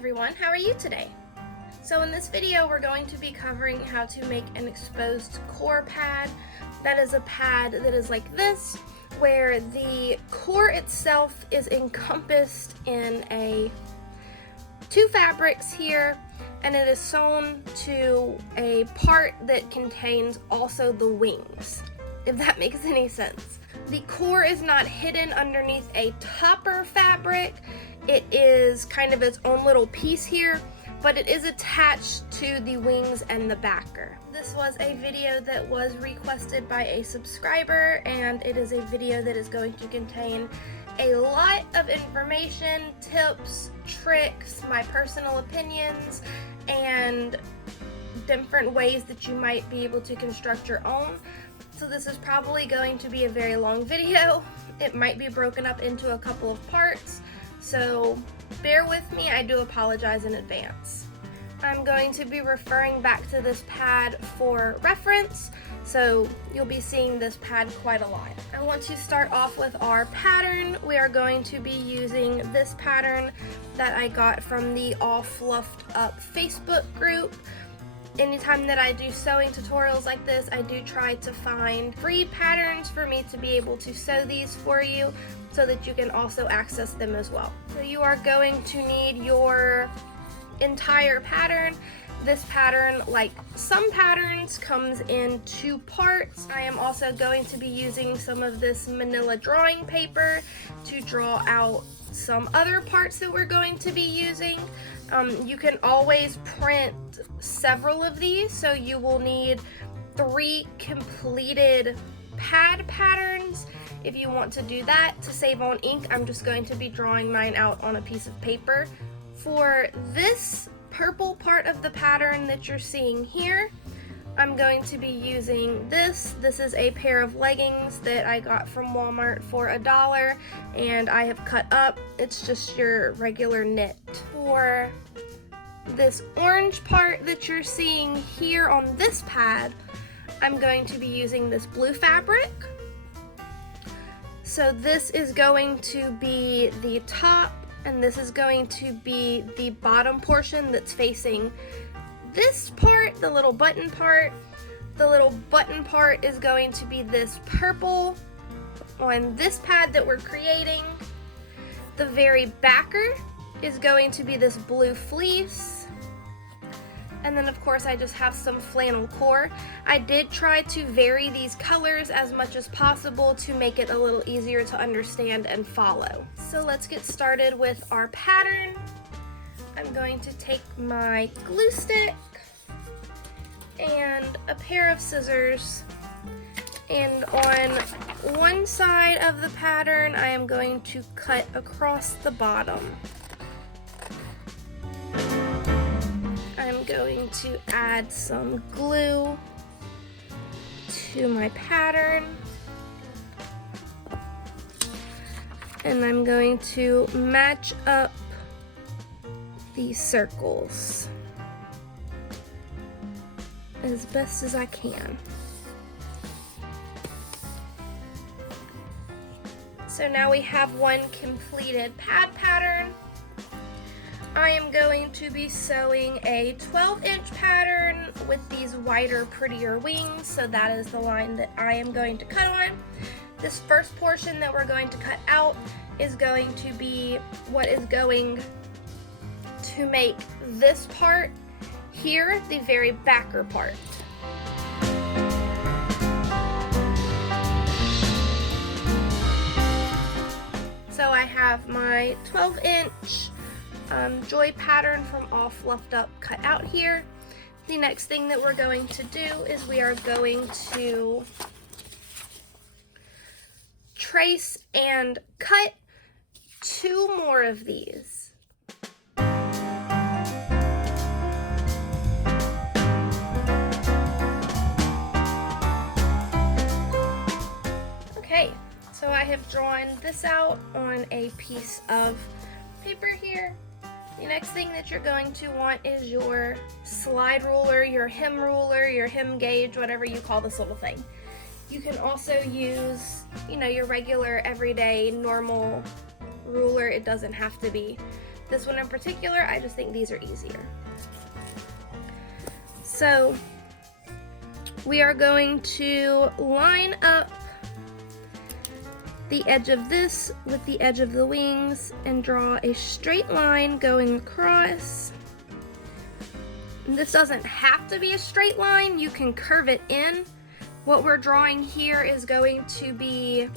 everyone, how are you today? So in this video we're going to be covering how to make an exposed core pad. That is a pad that is like this, where the core itself is encompassed in two fabrics here, and it is sewn to a part that contains also the wings, if that makes any sense. The core is not hidden underneath a topper fabric. It is kind of its own little piece here, but it is attached to the wings and the backer. This was a video that was requested by a subscriber, and it is a video that is going to contain a lot of information, tips, tricks, my personal opinions, and different ways that you might be able to construct your own. So this is probably going to be a very long video. It might be broken up into a couple of parts, so bear with me, I do apologize in advance. I'm going to be referring back to this pad for reference, so you'll be seeing this pad quite a lot. I want to start off with our pattern. We are going to be using this pattern that I got from the All Fluffed Up Facebook group. Anytime that I do sewing tutorials like this, I do try to find free patterns for me to be able to sew these for you so that you can also access them as well. So you are going to need your entire pattern. This pattern, like some patterns, comes in two parts. I am also going to be using some of this manila drawing paper to draw out some other parts that we're going to be using. You can always print several of these, so you will need 3 completed pad patterns. If you want to do that to save on ink, I'm just going to be drawing mine out on a piece of paper. For this purple part of the pattern that you're seeing here, I'm going to be using this. This is a pair of leggings that I got from Walmart for $1, and I have cut up. It's just your regular knit. For this orange part that you're seeing here on this pad, I'm going to be using this blue fabric. So this is going to be the top, and this is going to be the bottom portion that's facing this part, the little button part. The little button part is going to be this purple on this pad that we're creating. The very backer is going to be this blue fleece. And then of course I just have some flannel core. I did try to vary these colors as much as possible to make it a little easier to understand and follow. So let's get started with our pattern. I'm going to take my glue stick and a pair of scissors, and on one side of the pattern I am going to cut across the bottom. I'm going to add some glue to my pattern, and I'm going to match up these circles as best as I can. So now we have one completed pad pattern. I am going to be sewing a 12-inch pattern with these wider, prettier wings, so that is the line that I am going to cut on. This first portion that we're going to cut out is going to be what is going to make this part here the very backer part. So I have my 12-inch joy pattern from All Fluffed Up cut out here. The next thing that we're going to do is we are going to trace and cut 2 more of these. Okay, so I have drawn this out on a piece of paper here. The next thing that you're going to want is your slide ruler, your hem gauge, whatever you call this little thing. You can also use, your regular everyday normal ruler. It doesn't have to be this one in particular, I just think these are easier. So we are going to line up the edge of this with the edge of the wings and draw a straight line going across. And this doesn't have to be a straight line, you can curve it in. What we're drawing here is going to be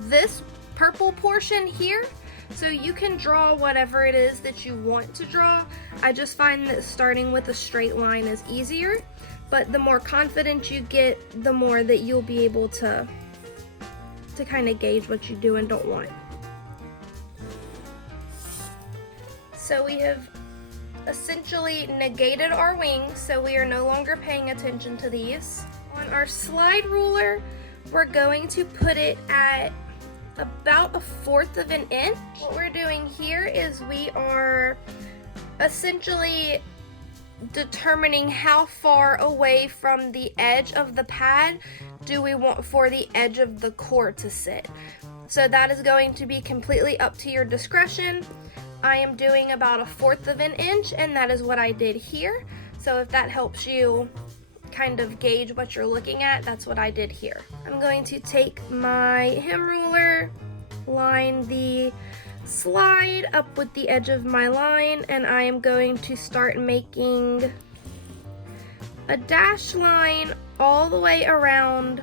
this purple portion here, so you can draw whatever it is that you want to draw. I just find that starting with a straight line is easier, but the more confident you get, the more that you'll be able to kind of gauge what you do and don't want. So we have essentially negated our wings, so we are no longer paying attention to these. On our slide ruler, we're going to put it at about 1/4 of an inch. What we're doing here is we are essentially determining how far away from the edge of the pad do we want for the edge of the core to sit. So that is going to be completely up to your discretion. I am doing about 1/4 of an inch, and that is what I did here. So if that helps you kind of gauge what you're looking at, that's what I did here. I'm going to take my hem ruler, line the slide up with the edge of my line, and I am going to start making a dash line all the way around.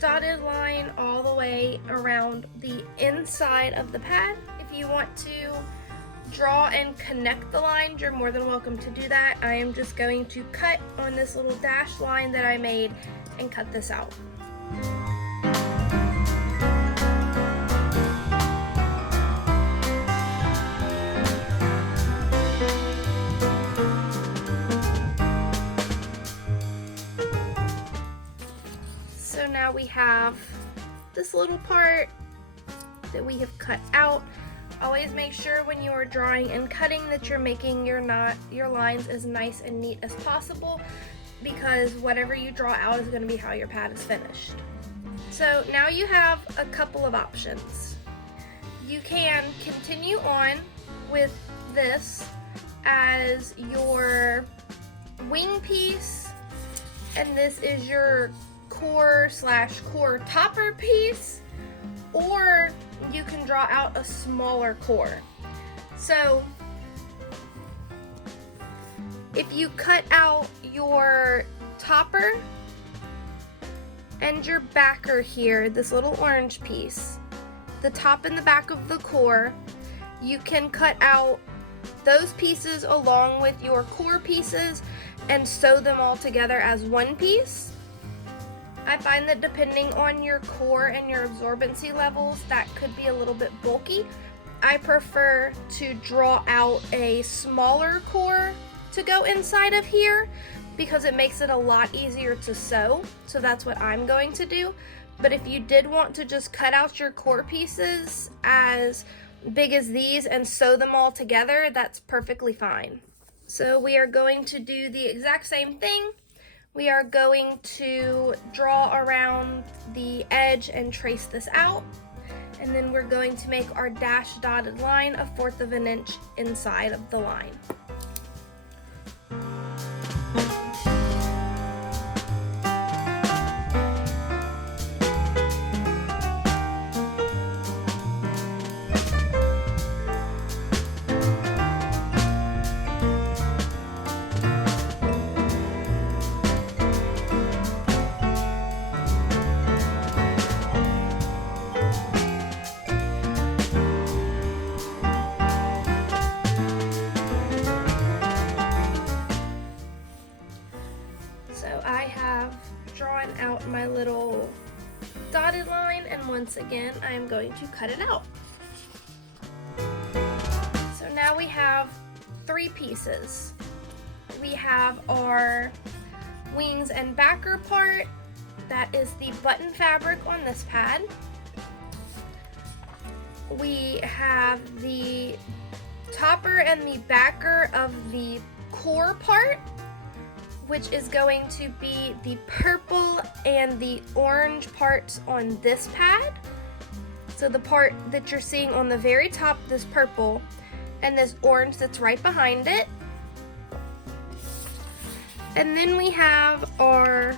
Dotted line all the way around the inside of the pad. If you want to draw and connect the lines, you're more than welcome to do that. I am just going to cut on this little dash line that I made and cut this out. Now we have this little part that we have cut out. Always make sure when you are drawing and cutting that you're making your lines as nice and neat as possible, because whatever you draw out is going to be how your pad is finished. So now you have a couple of options. You can continue on with this as your wing piece, and this is your core/core topper piece, or you can draw out a smaller core. So if you cut out your topper and your backer here, this little orange piece, the top and the back of the core, you can cut out those pieces along with your core pieces and sew them all together as one piece. I find that depending on your core and your absorbency levels, that could be a little bit bulky. I prefer to draw out a smaller core to go inside of here because it makes it a lot easier to sew. So that's what I'm going to do. But if you did want to just cut out your core pieces as big as these and sew them all together, that's perfectly fine. So we are going to do the exact same thing. We are going to draw around the edge and trace this out, and then we're going to make our dash dotted line 1/4 of an inch inside of the line. Drawn out my little dotted line, and once again I'm going to cut it out. So now we have 3 pieces. We have our wings and backer part, That is the button fabric on this pad. We have the topper and the backer of the core part, which is going to be the purple and the orange parts on this pad. So the part that you're seeing on the very top, this purple, and this orange that's right behind it. And then we have our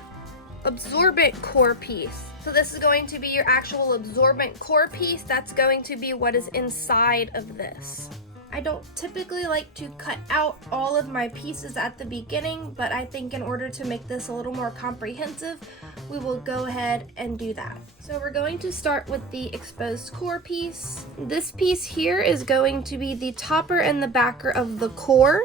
absorbent core piece. So this is going to be your actual absorbent core piece. That's going to be what is inside of this. I don't typically like to cut out all of my pieces at the beginning, but I think in order to make this a little more comprehensive, we will go ahead and do that. So we're going to start with the exposed core piece. This piece here is going to be the topper and the backer of the core.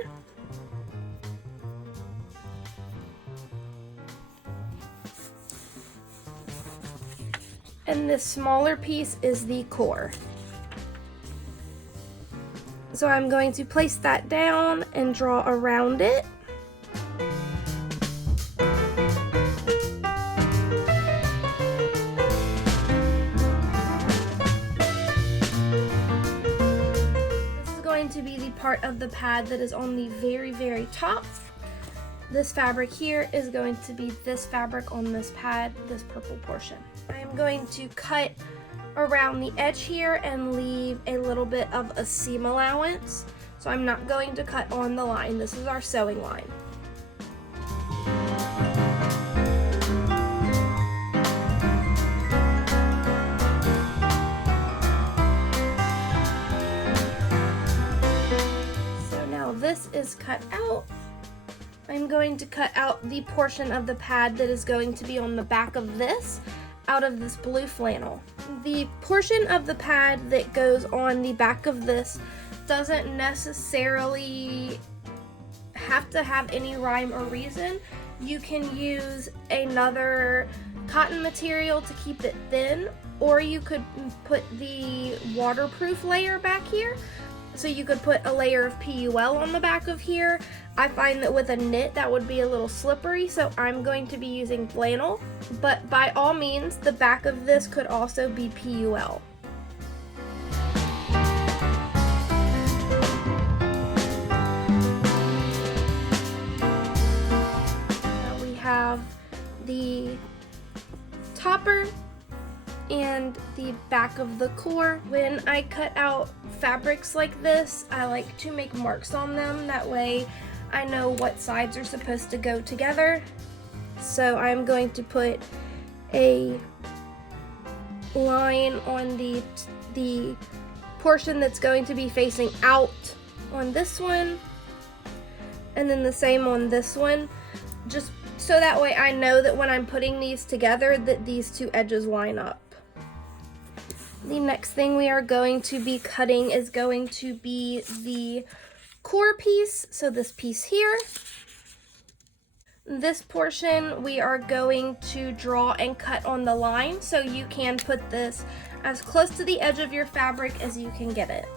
And this smaller piece is the core. So I'm going to place that down and draw around it. This is going to be the part of the pad that is on the very, very top. This fabric here is going to be this fabric on this pad, this purple portion. I am going to cut around the edge here and leave a little bit of a seam allowance. So I'm not going to cut on the line. This is our sewing line. So now this is cut out. I'm going to cut out the portion of the pad that is going to be on the back of this, out of this blue flannel. The portion of the pad that goes on the back of this doesn't necessarily have to have any rhyme or reason. You can use another cotton material to keep it thin, or you could put the waterproof layer back here. So you could put a layer of PUL on the back of here. I find that with a knit that would be a little slippery, so I'm going to be using flannel, but by all means the back of this could also be PUL. Now we have the topper and the back of the core. When I cut out fabrics like this, I like to make marks on them. That way I know what sides are supposed to go together. So I'm going to put a line on the portion that's going to be facing out on this one, and then the same on this one, just so that way I know that when I'm putting these together that these two edges line up. The next thing we are going to be cutting is going to be the core piece, so this piece here. This portion we are going to draw and cut on the line, so you can put this as close to the edge of your fabric as you can get it.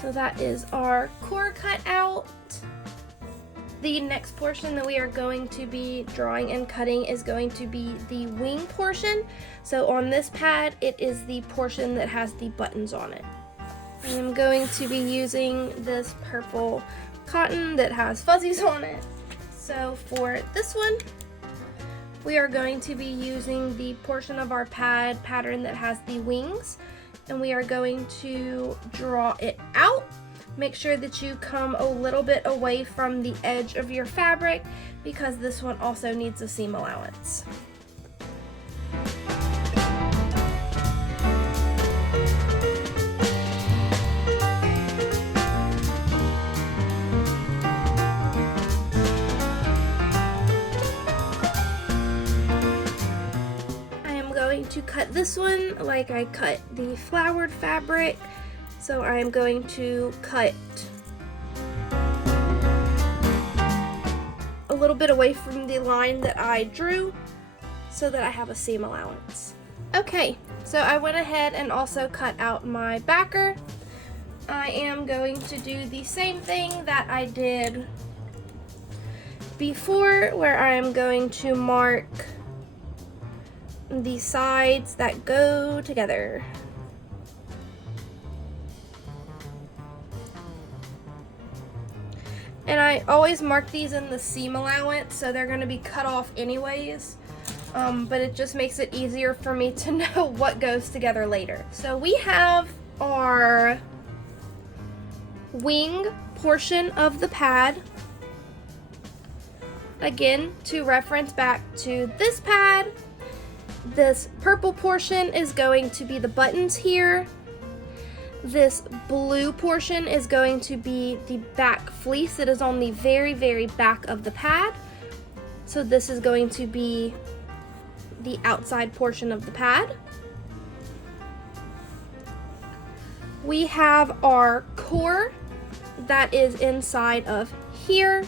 So that is our core cut out. The next portion that we are going to be drawing and cutting is going to be the wing portion. So on this pad, it is the portion that has the buttons on it. I am going to be using this purple cotton that has fuzzies on it. So for this one, we are going to be using the portion of our pad pattern that has the wings, and we are going to draw it out. Make sure that you come a little bit away from the edge of your fabric because this one also needs a seam allowance. To cut this one like I cut the flowered fabric, so I am going to cut a little bit away from the line that I drew. so that I have a seam allowance. Okay, so I went ahead and also cut out my backer. I am going to do the same thing that I did before, where I am going to mark the sides that go together. And I always mark these in the seam allowance, so they're going to be cut off anyways. But it just makes it easier for me to know what goes together later. So we have our wing portion of the pad. Again, to reference back to this pad, this purple portion is going to be the buttons here. This blue portion is going to be the back fleece that is on the very, very back of the pad. So this is going to be the outside portion of the pad. We have our core that is inside of here.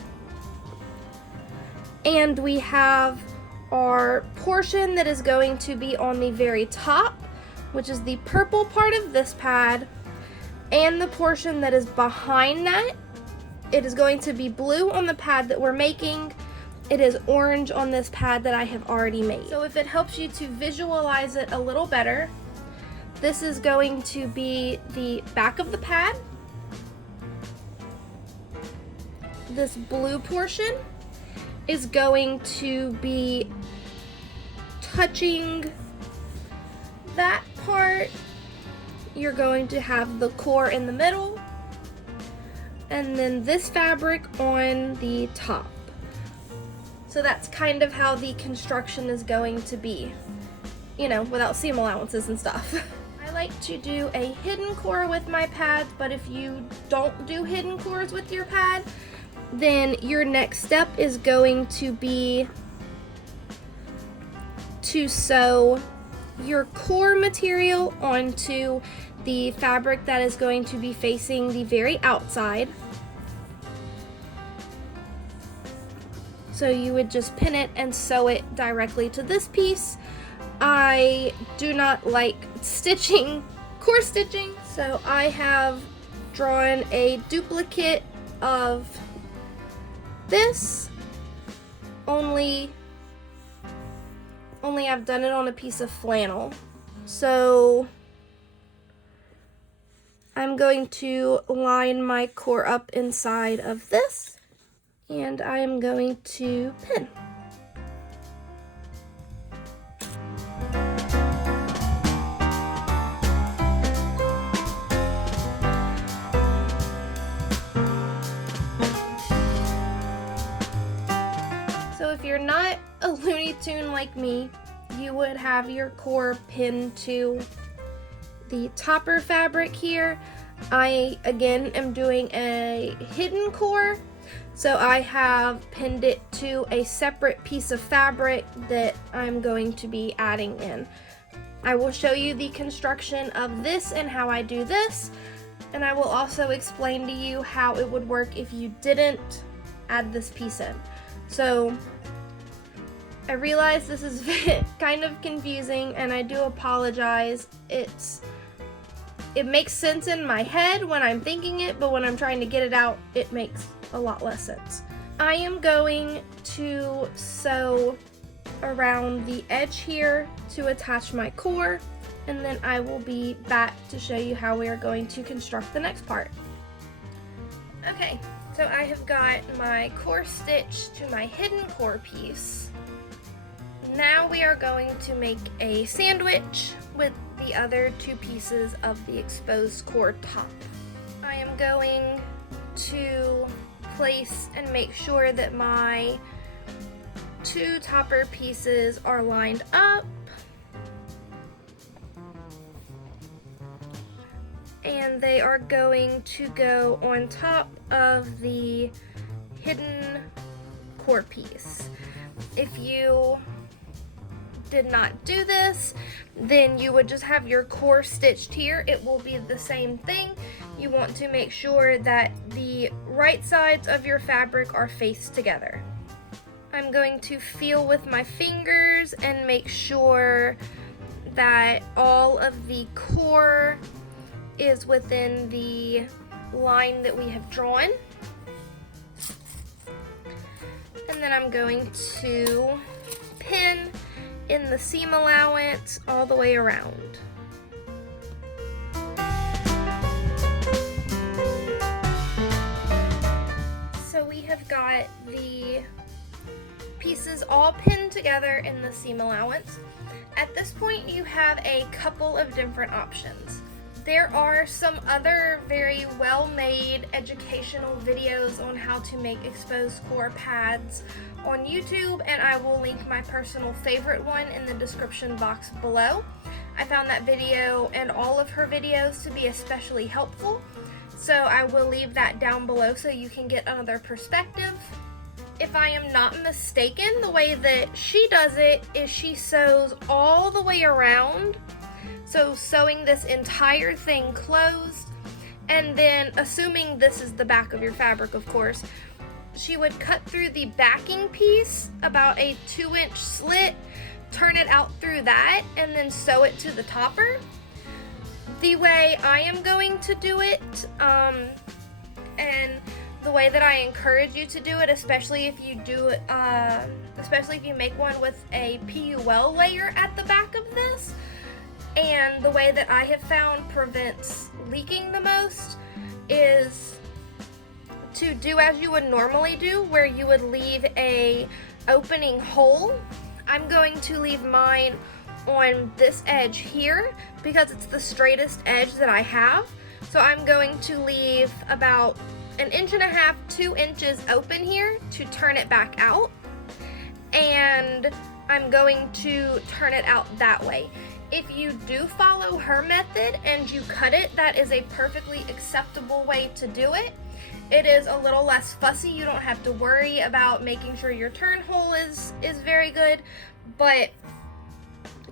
And we have our portion that is going to be on the very top, which is the purple part of this pad. And the portion that is behind that, it is going to be blue on the pad that we're making. It is orange on this pad that I have already made. So if it helps you to visualize it a little better, this is going to be the back of the pad. This blue portion is going to be touching that part. You're going to have the core in the middle, and then this fabric on the top. So that's kind of how the construction is going to be, you know, without seam allowances and stuff. I like to do a hidden core with my pads, but if you don't do hidden cores with your pad, then your next step is going to be to sew your core material onto the fabric that is going to be facing the very outside. So you would just pin it and sew it directly to this piece. I do not like stitching, core stitching, so I have drawn a duplicate of this, only I've done it on a piece of flannel. So I'm going to line my core up inside of this, and I am going to pin. So if you're not a Looney Tune like me, you would have your core pinned to the topper fabric here. I, again, am doing a hidden core, so I have pinned it to a separate piece of fabric that I'm going to be adding in. I will show you the construction of this and how I do this, and I will also explain to you how it would work if you didn't add this piece in. So I realize this is kind of confusing, and I do apologize. It makes sense in my head when I'm thinking it, but when I'm trying to get it out, it makes a lot less sense. I am going to sew around the edge here to attach my core, and then I will be back to show you how we are going to construct the next part. Okay, so I have got my core stitched to my hidden core piece. Now we are going to make a sandwich with the other two pieces of the exposed core top. I am going to place and make sure that my two topper pieces are lined up. And they are going to go on top of the hidden core piece. If you did not do this, then you would just have your core stitched here. It will be the same thing. You want to make sure that the right sides of your fabric are faced together. I'm going to feel with my fingers and make sure that all of the core is within the line that we have drawn. And then I'm going to pin in the seam allowance all the way around. So we have got the pieces all pinned together in the seam allowance. At this point, you have a couple of different options. There are some other very well-made educational videos on how to make exposed core pads on YouTube, and I will link my personal favorite one in the description box below. I found that video and all of her videos to be especially helpful, so I will leave that down below so you can get another perspective. If I am not mistaken, the way that she does it is she sews all the way around. So sewing this entire thing closed, and then assuming this is the back of your fabric, of course, she would cut through the backing piece about a 2-inch slit, turn it out through that, and then sew it to the topper. The way I am going to do it, and the way that I encourage you to do it, especially if you do it, especially if you make one with a PUL layer at the back of this, and the way that I have found prevents leaking the most, is to do as you would normally do, where you would leave a opening hole. I'm going to leave mine on this edge here because it's the straightest edge that I have. So I'm going to leave about 1.5 inches, 2 inches open here to turn it back out, and I'm going to turn it out that way. If you do follow her method and you cut it, that is a perfectly acceptable way to do it. It is a little less fussy. You don't have to worry about making sure your turn hole is very good, but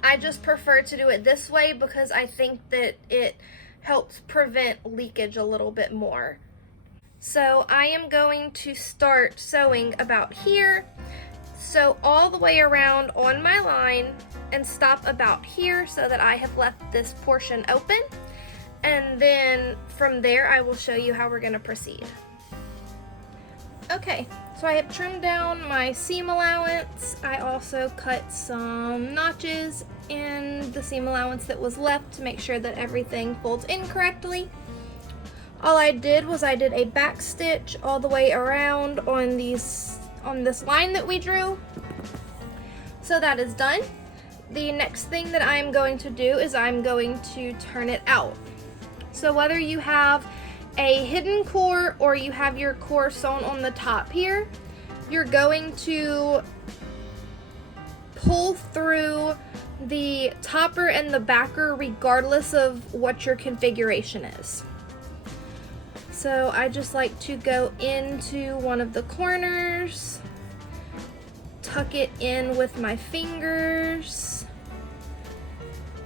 I just prefer to do it this way because I think that it helps prevent leakage a little bit more. So I am going to start sewing about here, sew all the way around on my line, and stop about here so that I have left this portion open, and then from there I will show you how we're going to proceed. Okay, so I have trimmed down my seam allowance. I also cut some notches in the seam allowance that was left to make sure that everything folds in correctly. All I did was I did a back stitch all the way around on this line that we drew. So that is done. The next thing that I'm going to do is I'm going to turn it out. So whether you have a hidden core or you have your core sewn on the top here, you're going to pull through the topper and the backer regardless of what your configuration is. So I just like to go into one of the corners, tuck it in with my fingers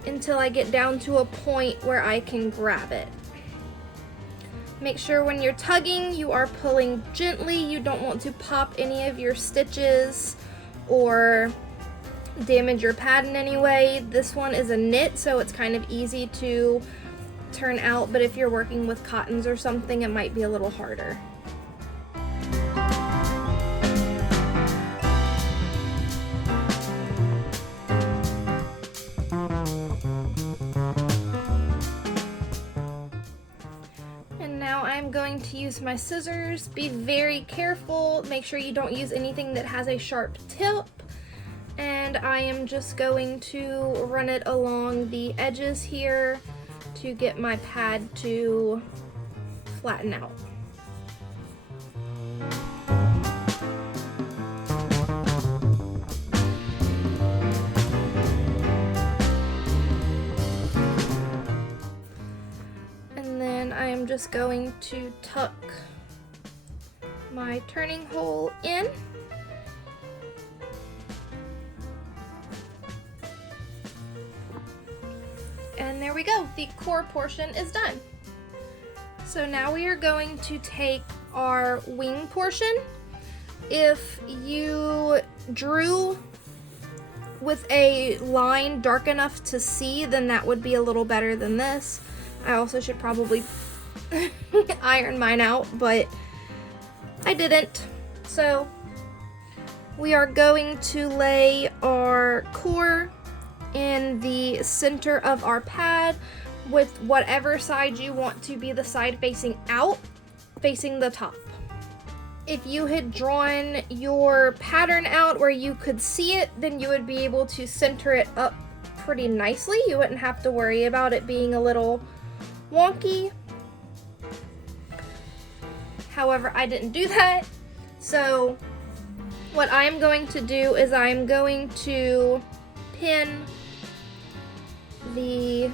until I get down to a point where I can grab it. Make sure when you're tugging, you are pulling gently. You don't want to pop any of your stitches or damage your pad in any way. This one is a knit, so it's kind of easy to turn out, but if you're working with cottons or something, it might be a little harder. And now I'm going to use my scissors. Be very careful. Make sure you don't use anything that has a sharp tip. And I am just going to run it along the edges here to get my pad to flatten out. And then I am just going to tuck my turning hole in. And there we go, the core portion is done. So now we are going to take our wing portion. If you drew with a line dark enough to see, then that would be a little better than this. I also should probably iron mine out, but I didn't. So we are going to lay our core in the center of our pad with whatever side you want to be the side facing out, facing the top. If you had drawn your pattern out where you could see it, then you would be able to center it up pretty nicely. You wouldn't have to worry about it being a little wonky. However, I didn't do that. So what I'm going to do is I'm going to pin the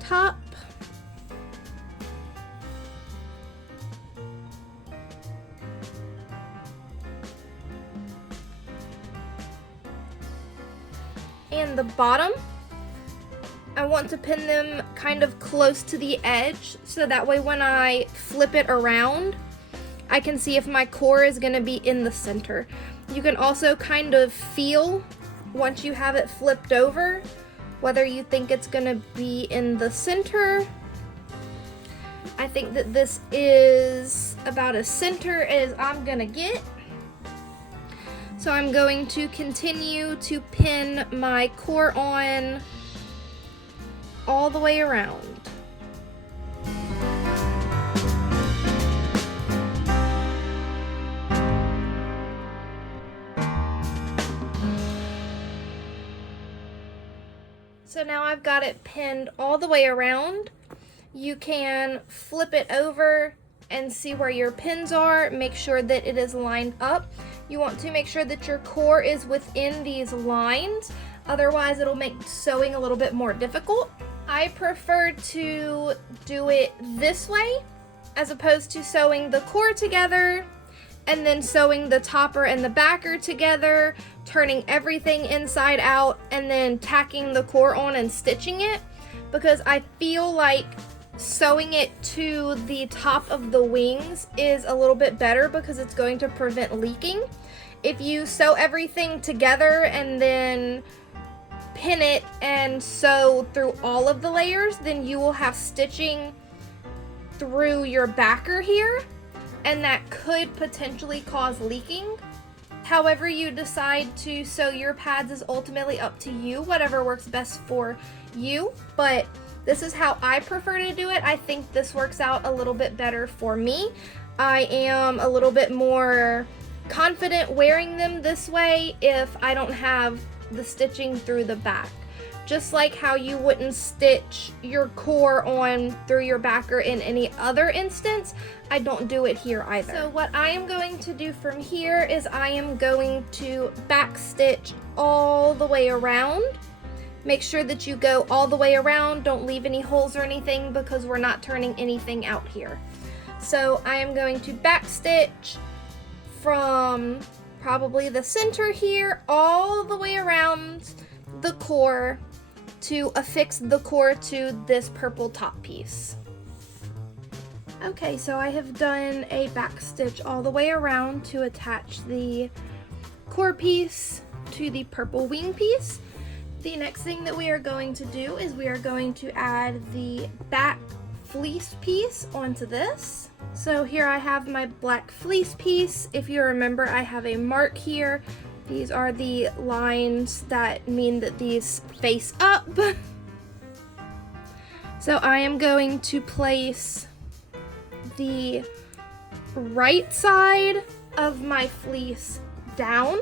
top and the bottom. I want to pin them kind of close to the edge so that way when I flip it around, I can see if my core is going to be in the center. You can also kind of feel once you have it flipped over whether you think it's going to be in the center. I think that this is about as center as I'm going to get. So I'm going to continue to pin my core on all the way around. So now I've got it pinned all the way around. You can flip it over and see where your pins are. Make sure that it is lined up. You want to make sure that your core is within these lines, otherwise it'll make sewing a little bit more difficult. I prefer to do it this way as opposed to sewing the core together and then sewing the topper and the backer together, turning everything inside out, and then tacking the core on and stitching it, because I feel like sewing it to the top of the wings is a little bit better because it's going to prevent leaking. If you sew everything together and then pin it and sew through all of the layers, then you will have stitching through your backer here, and that could potentially cause leaking. However you decide to sew your pads is ultimately up to you, whatever works best for you, but this is how I prefer to do it. I think this works out a little bit better for me. I am a little bit more confident wearing them this way if I don't have the stitching through the back. Just like how you wouldn't stitch your core on through your backer in any other instance, I don't do it here either. So what I am going to do from here is I am going to back stitch all the way around. Make sure that you go all the way around, don't leave any holes or anything because we're not turning anything out here. So I am going to back stitch from probably the center here all the way around the core to affix the core to this purple top piece. Okay, so I have done a back stitch all the way around to attach the core piece to the purple wing piece. The next thing that we are going to do is we are going to add the back fleece piece onto this. So here I have my black fleece piece. If you remember, I have a mark here. These are the lines that mean that these face up. So I am going to place the right side of my fleece down,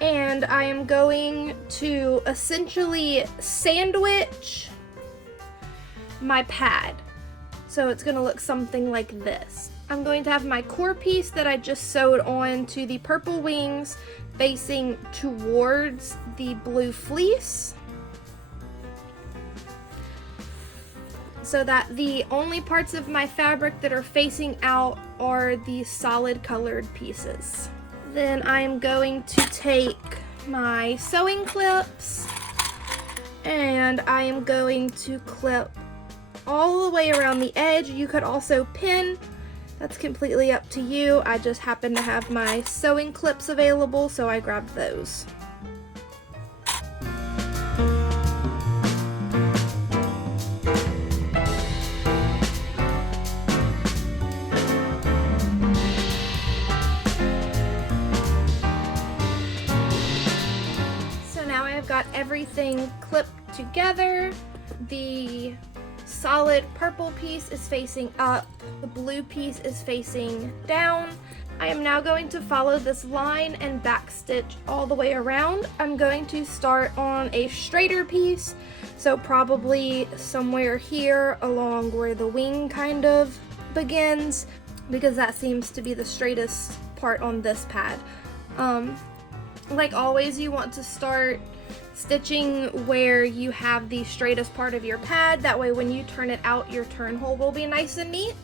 and I am going to essentially sandwich my pad. So it's going to look something like this. I'm going to have my core piece that I just sewed on to the purple wings facing towards the blue fleece, so that the only parts of my fabric that are facing out are the solid colored pieces. Then I am going to take my sewing clips and I am going to clip all the way around the edge. You could also pin That's completely up to you. I just happen to have my sewing clips available, so I grabbed those. So now I've got everything clipped together. The solid purple piece is facing up, the blue piece is facing down. I am now going to follow this line and backstitch all the way around. I'm going to start on a straighter piece, so probably somewhere here along where the wing kind of begins, because that seems to be the straightest part on this pad. Like always, you want to start stitching where you have the straightest part of your pad. That way when you turn it out, your turn hole will be nice and neat.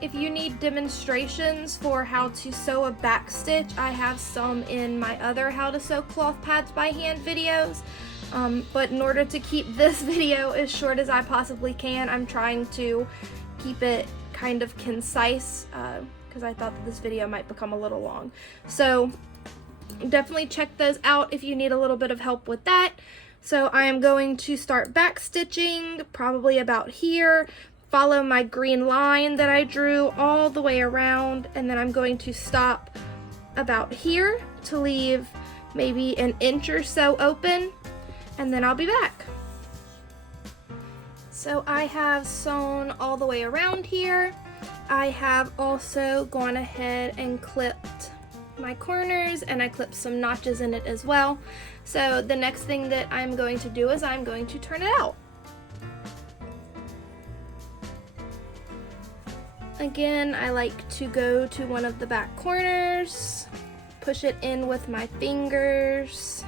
If you need demonstrations for how to sew a back stitch, I have some in my other how to sew cloth pads by hand videos. But in order to keep this video as short as I possibly can, I'm trying to keep it kind of concise because I thought that this video might become a little long. So definitely check those out if you need a little bit of help with that. So I am going to start back stitching probably about here, follow my green line that I drew all the way around, and then I'm going to stop about here to leave maybe an inch or so open, and then I'll be back. So I have sewn all the way around here. I have also gone ahead and clipped my corners, and I clipped some notches in it as well. So the next thing that I'm going to do is I'm going to turn it out. Again, I like to go to one of the back corners, push it in with my fingers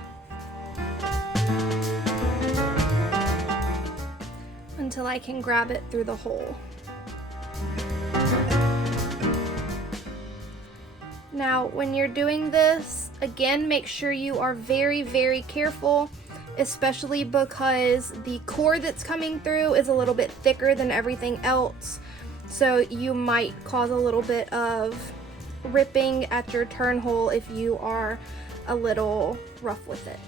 until I can grab it through the hole. Now, when you're doing this, again, make sure you are very, very careful, especially because the core that's coming through is a little bit thicker than everything else. So you might cause a little bit of ripping at your turn hole if you are a little rough with it.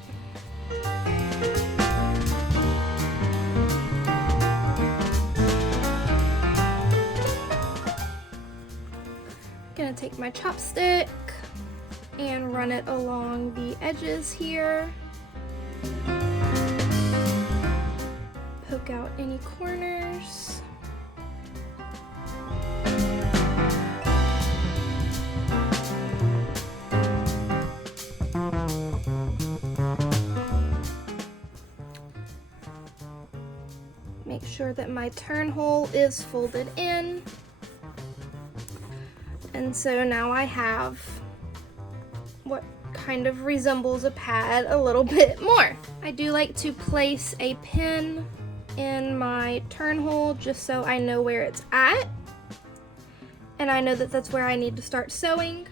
Gonna take my chopstick and run it along the edges here. Poke out any corners. Make sure that my turn hole is folded in. And so now I have what kind of resembles a pad a little bit more. I do like to place a pin in my turn hole just so I know where it's at. And I know that that's where I need to start sewing.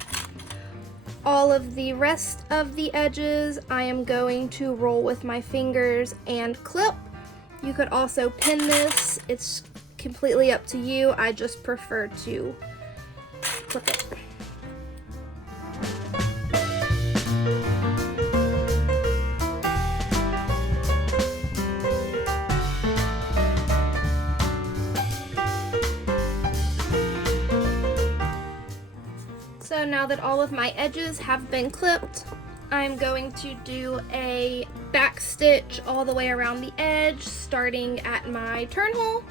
All of the rest of the edges I am going to roll with my fingers and clip. You could also pin this. It's completely up to you. I just prefer to clip it. So now that all of my edges have been clipped, I'm going to do a back stitch all the way around the edge, starting at my turn hole.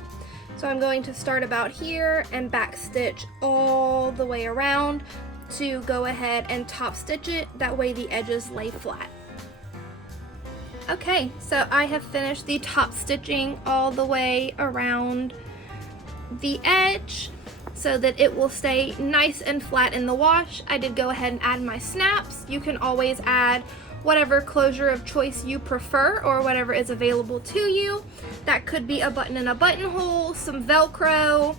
So I'm going to start about here and back stitch all the way around to go ahead and top stitch it. That way the edges lay flat. Okay, so I have finished the top stitching all the way around the edge so that it will stay nice and flat in the wash. I did go ahead and add my snaps. You can always add whatever closure of choice you prefer or whatever is available to you. That could be a button in a buttonhole, some Velcro,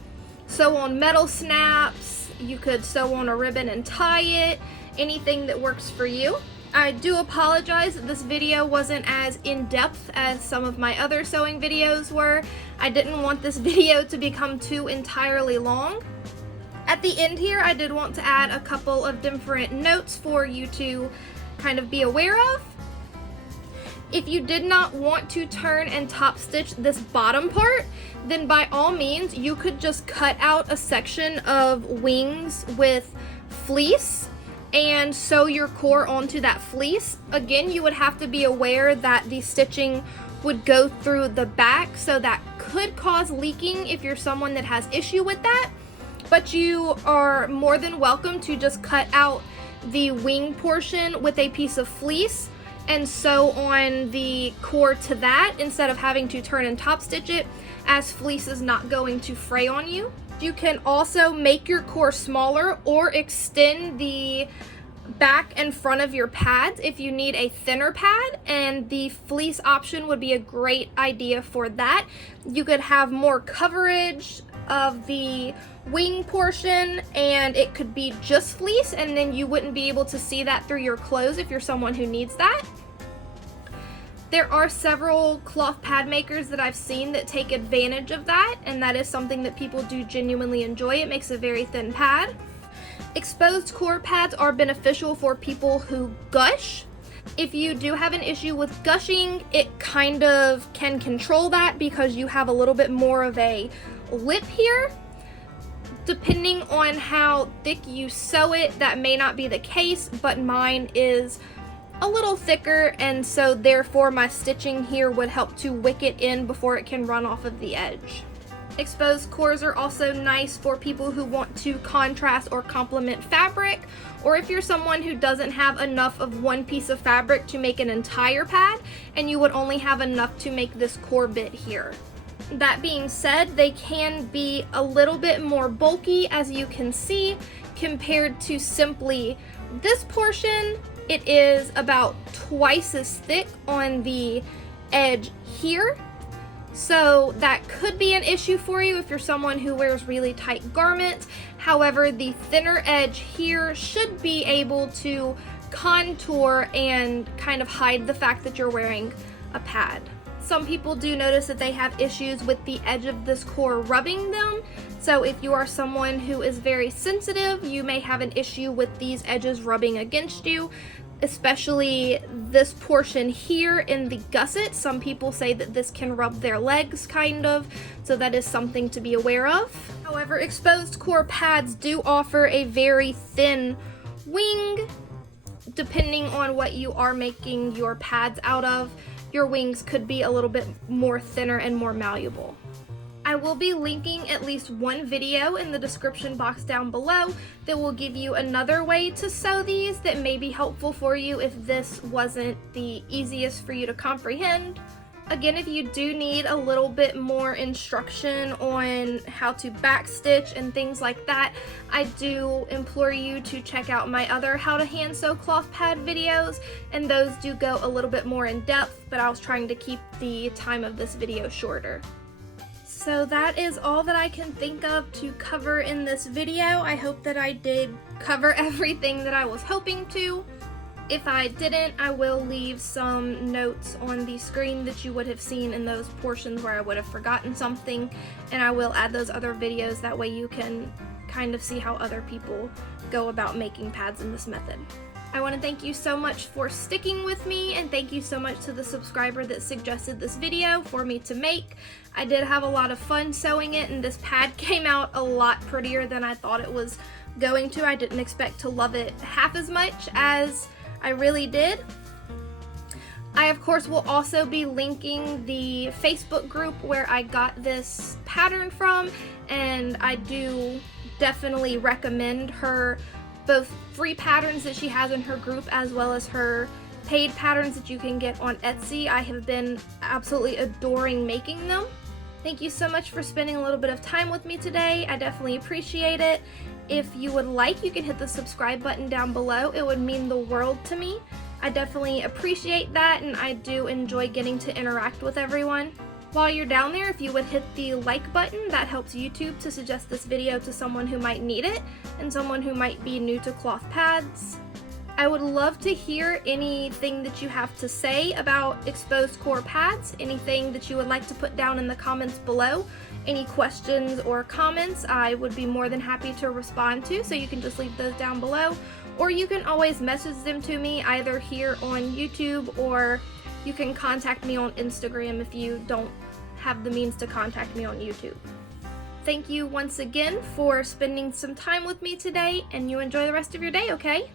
sew on metal snaps. You could sew on a ribbon and tie it, anything that works for you. I do apologize that this video wasn't as in-depth as some of my other sewing videos were. I didn't want this video to become too entirely long. At the end here, I did want to add a couple of different notes for you to kind of be aware of. If you did not want to turn and top stitch this bottom part, then by all means, you could just cut out a section of wings with fleece and sew your core onto that fleece. Again, you would have to be aware that the stitching would go through the back, so that could cause leaking if you're someone that has issue with that. But you are more than welcome to just cut out the wing portion with a piece of fleece and sew on the core to that instead of having to turn and top stitch it, as fleece is not going to fray on you. You can also make your core smaller or extend the back and front of your pads if you need a thinner pad, and the fleece option would be a great idea for that. You could have more coverage of the wing portion and it could be just fleece, and then you wouldn't be able to see that through your clothes if you're someone who needs that. There are several cloth pad makers that I've seen that take advantage of that, and that is something that people do genuinely enjoy. It makes a very thin pad. Exposed core pads are beneficial for people who gush. If you do have an issue with gushing, it kind of can control that because you have a little bit more of a lip here. Depending on how thick you sew it, that may not be the case, but mine is a little thicker, and so therefore my stitching here would help to wick it in before it can run off of the edge. Exposed cores are also nice for people who want to contrast or complement fabric, or if you're someone who doesn't have enough of one piece of fabric to make an entire pad and you would only have enough to make this core bit here. That being said, they can be a little bit more bulky, as you can see, compared to simply this portion. It is about twice as thick on the edge here. So that could be an issue for you if you're someone who wears really tight garments. However, the thinner edge here should be able to contour and kind of hide the fact that you're wearing a pad. Some people do notice that they have issues with the edge of this core rubbing them. So if you are someone who is very sensitive, you may have an issue with these edges rubbing against you, especially this portion here in the gusset. Some people say that this can rub their legs kind of, so that is something to be aware of. However, exposed core pads do offer a very thin wing. Depending on what you are making your pads out of, your wings could be a little bit more thinner and more malleable. I will be linking at least one video in the description box down below that will give you another way to sew these that may be helpful for you if this wasn't the easiest for you to comprehend. Again, if you do need a little bit more instruction on how to backstitch and things like that, I do implore you to check out my other how to hand sew cloth pad videos, and those do go a little bit more in depth, but I was trying to keep the time of this video shorter. So that is all that I can think of to cover in this video. I hope that I did cover everything that I was hoping to. If I didn't, I will leave some notes on the screen that you would have seen in those portions where I would have forgotten something, and I will add those other videos, that way you can kind of see how other people go about making pads in this method. I want to thank you so much for sticking with me, and thank you so much to the subscriber that suggested this video for me to make. I did have a lot of fun sewing it, and this pad came out a lot prettier than I thought it was going to. I didn't expect to love it half as much as I really did. I of course will also be linking the Facebook group where I got this pattern from, and I do definitely recommend her both free patterns that she has in her group as well as her paid patterns that you can get on Etsy. I have been absolutely adoring making them. Thank you so much for spending a little bit of time with me today. I definitely appreciate it. If you would like, you can hit the subscribe button down below. It would mean the world to me. I definitely appreciate that, and I do enjoy getting to interact with everyone. While you're down there, if you would hit the like button, that helps YouTube to suggest this video to someone who might need it and someone who might be new to cloth pads. I would love to hear anything that you have to say about exposed core pads, anything that you would like to put down in the comments below, any questions or comments I would be more than happy to respond to, so you can just leave those down below, or you can always message them to me either here on YouTube, or you can contact me on Instagram if you don't have the means to contact me on YouTube. Thank you once again for spending some time with me today, and you enjoy the rest of your day, okay?